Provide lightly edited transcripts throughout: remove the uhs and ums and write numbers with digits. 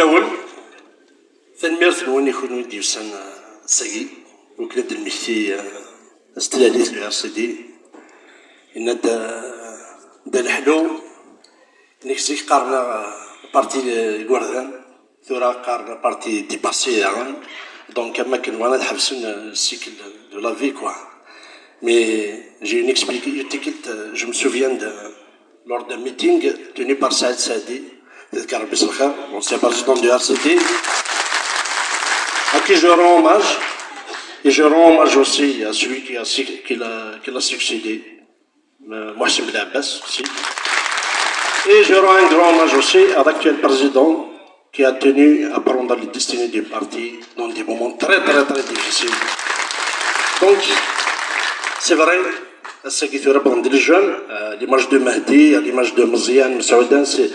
الأول تنميرت نوان يكونوا ديوسان ساقي وكلاد المكتي استلاليت لو RCD إن دا الحلو نكسيك قارنا بارتي الوردان ثورا قارنا بارتي ديباسي دونك كما كان وانا حبسون السيكل دو لا في كوا مي j'ai une explication. Je me souviens lors d'un meeting tenu par Saad Saadi, l'ancien président du RCD, à qui je rends hommage, et je rends hommage aussi à celui qui l'a succédé, Mohsen Ben Abbas aussi. Et je rends un grand hommage aussi à l'actuel président qui a tenu à prendre les destinées du parti dans des moments très très très difficiles. Donc, c'est vrai, ce qui fait répondre les jeunes, à l'image de Mahdi, à l'image de Mzian, Msaoudan, c'est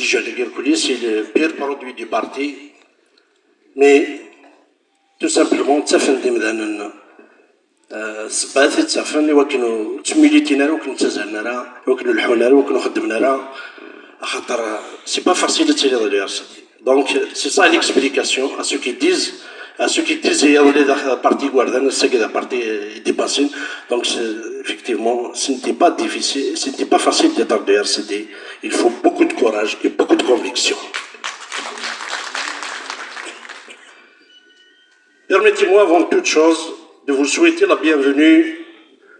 les jeunes, c'est le pire produit du parti. Mais, tout simplement, ça fait des médanes. سبات تسافرني وكنو تميليتينا وكنو تزالنا وكنو لحونا وكنو خدمنا خاطر سي با فاسيل تسيري dans le RCD. Donc c'est ça l'explication à ceux qui disent هي ولي داخل parti guardana c'est que la partie dépassée. Donc effectivement ce n'était pas difficile, ce n'était pas facile d'être dans le RCD. Il faut beaucoup de courage et beaucoup de conviction. Permettez-moi avant toute chose de vous souhaiter la bienvenue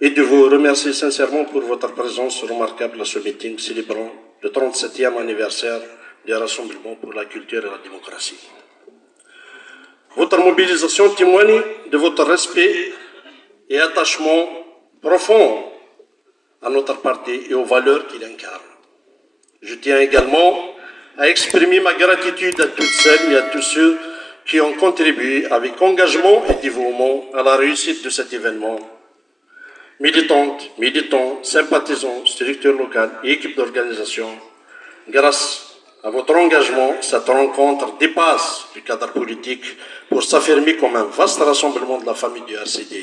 et de vous remercier sincèrement pour votre présence remarquable à ce meeting célébrant le 37e anniversaire du Rassemblement pour la culture et la démocratie. Votre mobilisation témoigne de votre respect et attachement profond à notre parti et aux valeurs qu'il incarne. Je tiens également à exprimer ma gratitude à toutes celles et à tous ceux qui ont contribué avec engagement et dévouement à la réussite de cet événement. Militantes, militants, sympathisants, structures locales et équipes d'organisation, grâce à votre engagement, cette rencontre dépasse le cadre politique pour s'affirmer comme un vaste rassemblement de la famille du RCD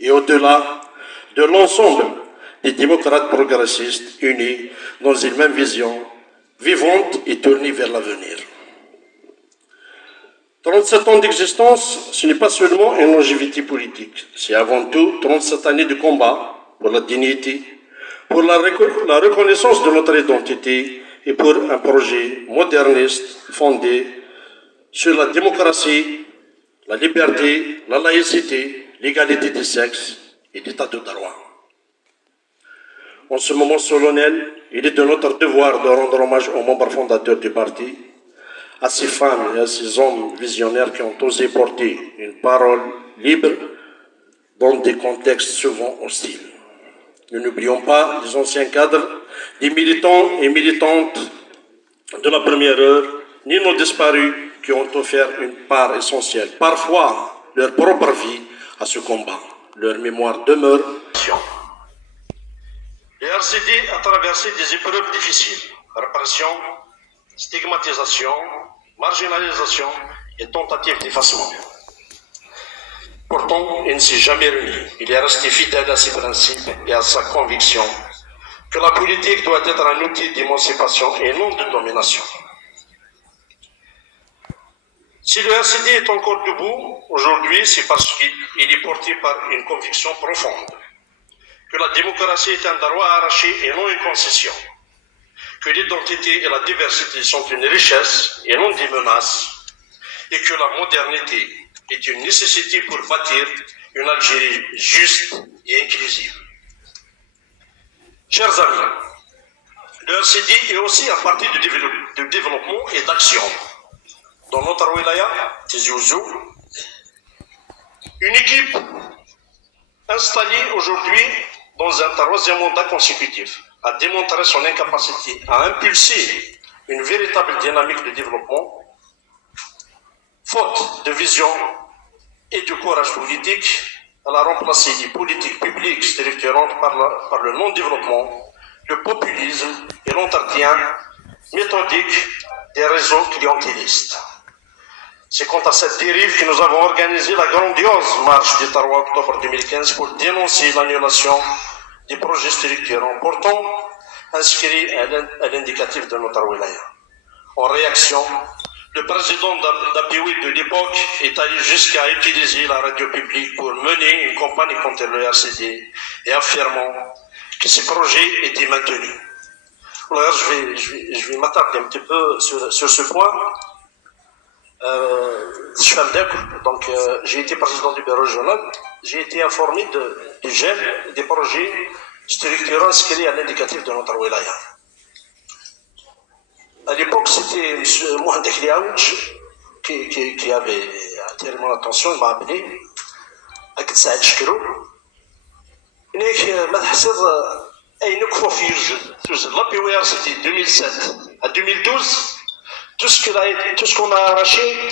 et au-delà de l'ensemble des démocrates progressistes unis dans une même vision, vivante et tournée vers l'avenir. 37 ans d'existence, ce n'est pas seulement une longévité politique, c'est avant tout 37 années de combat pour la dignité, pour la reconnaissance de notre identité et pour un projet moderniste fondé sur la démocratie, la liberté, la laïcité, l'égalité des sexes et l'état de droit. En ce moment solennel, il est de notre devoir de rendre hommage aux membres fondateurs du parti, à ces femmes et à ces hommes visionnaires qui ont osé porter une parole libre dans des contextes souvent hostiles. Nous n'oublions pas les anciens cadres, les militants et militantes de la première heure, ni nos disparus qui ont offert une part essentielle, parfois leur propre vie, à ce combat. Leur mémoire demeure. Le RCD a traversé des épreuves difficiles, répression, stigmatisation, marginalisation et tentative d'effacement. Pourtant, il ne s'est jamais remis. Il est resté fidèle à ses principes et à sa conviction que la politique doit être un outil d'émancipation et non de domination. Si le RCD est encore debout aujourd'hui, c'est parce qu'il est porté par une conviction profonde que la démocratie est un droit arraché et non une concession, que l'identité et la diversité sont une richesse et non des menaces, et que la modernité est une nécessité pour bâtir une Algérie juste et inclusive. Chers amis, le RCD est aussi un parti de développement et d'action. Dans notre wilaya, Tizi Ouzou, une équipe installée aujourd'hui dans un troisième mandat consécutif a démontré son incapacité à impulser une véritable dynamique de développement, faute de vision et de courage politique. Elle a remplacé les politiques publiques structurantes par le non-développement, le populisme et l'entretien méthodique des réseaux clientélistes. C'est quant à cette dérive que nous avons organisé la grandiose marche du 3 octobre 2015 pour dénoncer l'annulation des projets structurants, pourtant inscrits à l'indicatif de notre wilaya. En réaction, Le président d'APIWI de l'époque est allé jusqu'à utiliser la radio publique pour mener une campagne contre le RCD et affirmant que ces projets étaient maintenus. Alors, je vais m'attarder un petit peu sur ce point. Donc, j'ai été président du bureau régional. J'ai été informé du gel des projets structurants inscrits à l'indicatif de notre wilaya. À l'époque, c'était M. Mohamed Kliaouch qui avait attiré mon attention. Il m'a appelé à Saad Chkrou. C'était 2007 à 2012. Tout ce qu'on a arraché,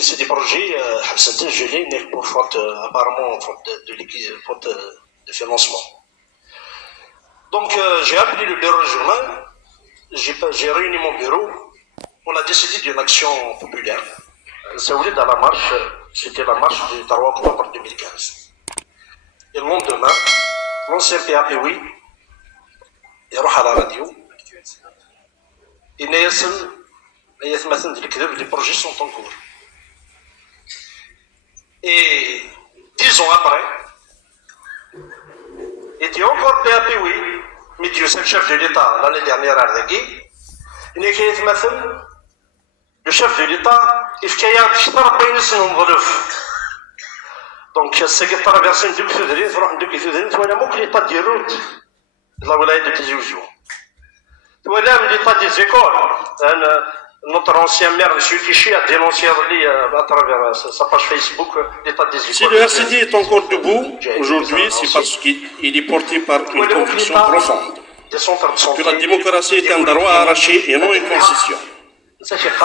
c'est des projets c'était gelé, apparemment faute de financement. Donc j'ai appelé le bureau régional, j'ai réuni mon bureau, on a décidé d'une action populaire. Ça voulait dans la marche, c'était la marche du 3 octobre 2015. Et le lendemain, l'ancien PAPWI, il va à la radio. Il y a des projets sont en cours. Et 10 ans après, il était encore PAPWI, mais Dieu c'est le chef de l'État l'année dernière à Ardagui. Il y a le chef de l'État, il y a donc c'est que traverser une fédérée, l'état des routes de la wilaya de Tizi Ouzou. Voilà l'état des écoles. Notre ancien maire, M. Kichi, a dénoncé à travers sa page Facebook l'état des écoles. Si le RCD est encore debout aujourd'hui, c'est parce qu'il est porté par une conviction profonde que la démocratie est un droit arraché et non une concession.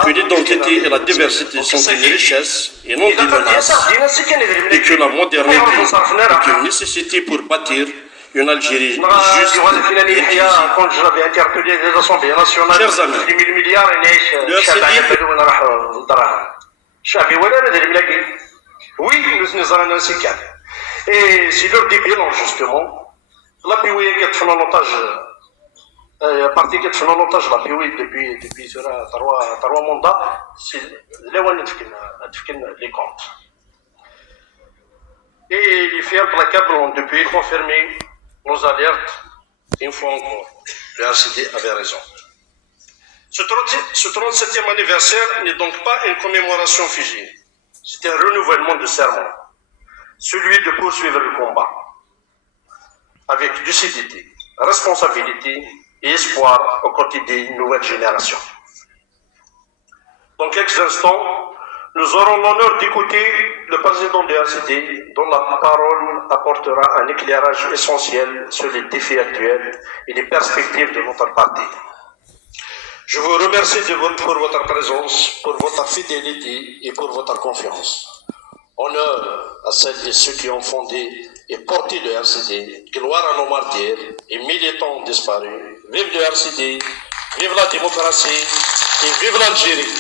Que l'identité et la diversité sont une richesse et non des menaces, et que la modernité est une nécessité pour bâtir une Algérie juste et inclusive. Chers amis, le RCD... Oui, nous avons un séquel. Et c'est leur dit bilan, justement. La PIWI est fait en otage. Parti qui est fait en otage, la PIWI, depuis 3 mandats, c'est là où on a les comptes. Et les faits implacables ont depuis confirmé nos alertes, une fois encore. Le RCD avait raison. Ce 37e anniversaire n'est donc pas une commémoration figée. C'est un renouvellement de serment, celui de poursuivre le combat, avec lucidité, responsabilité et espoir aux côtés des nouvelles générations. Dans quelques instants, nous aurons l'honneur d'écouter le président du RCD, dont la parole apportera un éclairage essentiel sur les défis actuels et les perspectives de notre parti. Je vous remercie pour votre présence, pour votre fidélité et pour votre confiance. Honneur à celles et ceux qui ont fondé et porté le RCD, gloire à nos martyrs et militants disparus. Vive le RCD, vive la démocratie et vive l'Algérie.